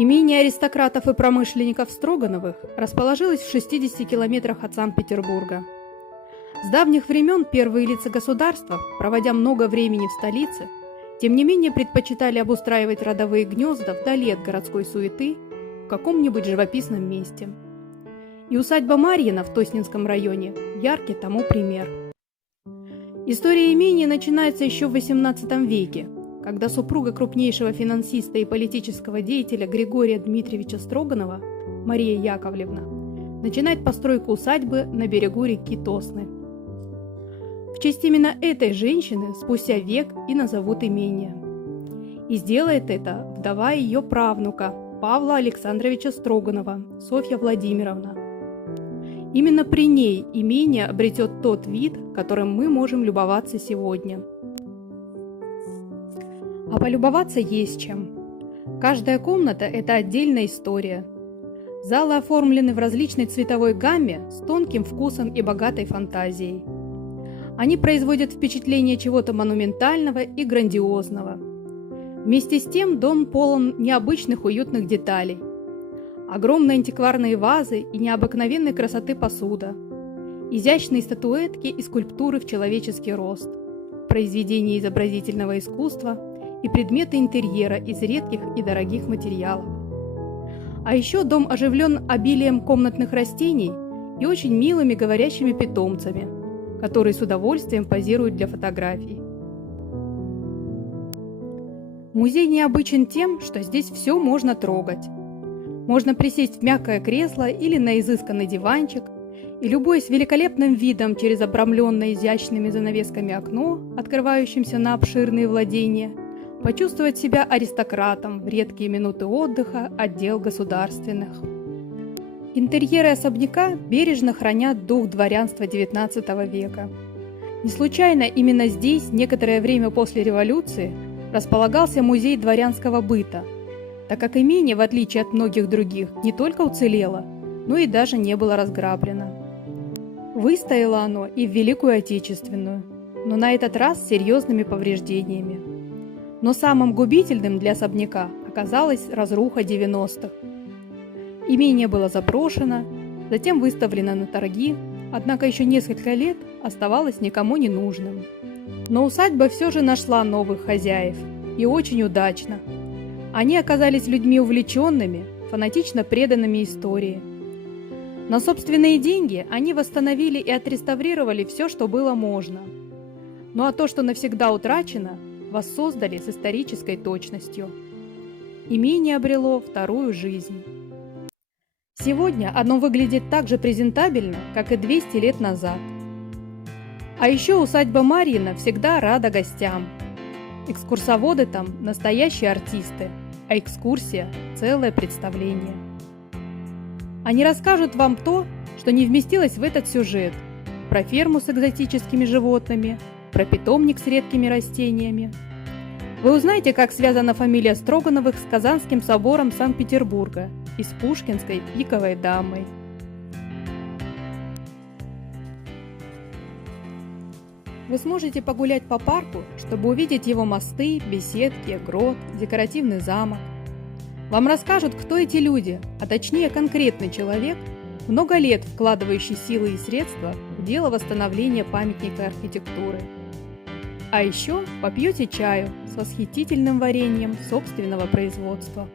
Имение аристократов и промышленников Строгановых расположилось в 60 километрах от Санкт-Петербурга. С давних времен первые лица государства, проводя много времени в столице, тем не менее предпочитали обустраивать родовые гнезда вдали от городской суеты в каком-нибудь живописном месте. И усадьба Марьина в Тоснинском районе – яркий тому пример. История имения начинается еще в XVIII веке, когда супруга крупнейшего финансиста и политического деятеля Григория Дмитриевича Строганова, Мария Яковлевна, начинает постройку усадьбы на берегу реки Тосны. В честь именно этой женщины спустя век и назовут имение. И сделает это вдова ее правнука Павла Александровича Строганова, Софья Владимировна. Именно при ней имение обретет тот вид, которым мы можем любоваться сегодня. А полюбоваться есть чем. Каждая комната – это отдельная история. Залы оформлены в различной цветовой гамме с тонким вкусом и богатой фантазией. Они производят впечатление чего-то монументального и грандиозного. Вместе с тем дом полон необычных уютных деталей. Огромные антикварные вазы и необыкновенной красоты посуда, изящные статуэтки и скульптуры в человеческий рост, произведения изобразительного искусства и предметы интерьера из редких и дорогих материалов. А еще дом оживлен обилием комнатных растений и очень милыми говорящими питомцами, которые с удовольствием позируют для фотографий. Музей необычен тем, что здесь все можно трогать. Можно присесть в мягкое кресло или на изысканный диванчик и, любуясь великолепным видом через обрамленное изящными занавесками окно, открывающимся на обширные владения, почувствовать себя аристократом в редкие минуты отдыха от дел государственных. Интерьеры особняка бережно хранят дух дворянства XIX века. Не случайно именно здесь некоторое время после революции располагался музей дворянского быта, так как имение, в отличие от многих других, не только уцелело, но и даже не было разграблено. Выстояло оно и в Великую Отечественную, но на этот раз с серьезными повреждениями. Но самым губительным для особняка оказалась разруха 90-х. Имение было заброшено, затем выставлено на торги, однако еще несколько лет оставалось никому не нужным. Но усадьба все же нашла новых хозяев, и очень удачно. Они оказались людьми увлеченными, фанатично преданными истории. На собственные деньги они восстановили и отреставрировали все, что было можно. Ну а то, что навсегда утрачено, воссоздали с исторической точностью. Имение обрело вторую жизнь. Сегодня оно выглядит так же презентабельно, как и 200 лет назад. А еще усадьба Марьина всегда рада гостям. Экскурсоводы там – настоящие артисты, а экскурсия – целое представление. Они расскажут вам то, что не вместилось в этот сюжет, про ферму с экзотическими животными, про питомник с редкими растениями. Вы узнаете, как связана фамилия Строгановых с Казанским собором Санкт-Петербурга и с Пушкинской пиковой дамой. Вы сможете погулять по парку, чтобы увидеть его мосты, беседки, грот, декоративный замок. Вам расскажут, кто эти люди, а точнее конкретный человек, много лет вкладывающий силы и средства в дело восстановления памятника архитектуры. А еще попьете чаю с восхитительным вареньем собственного производства.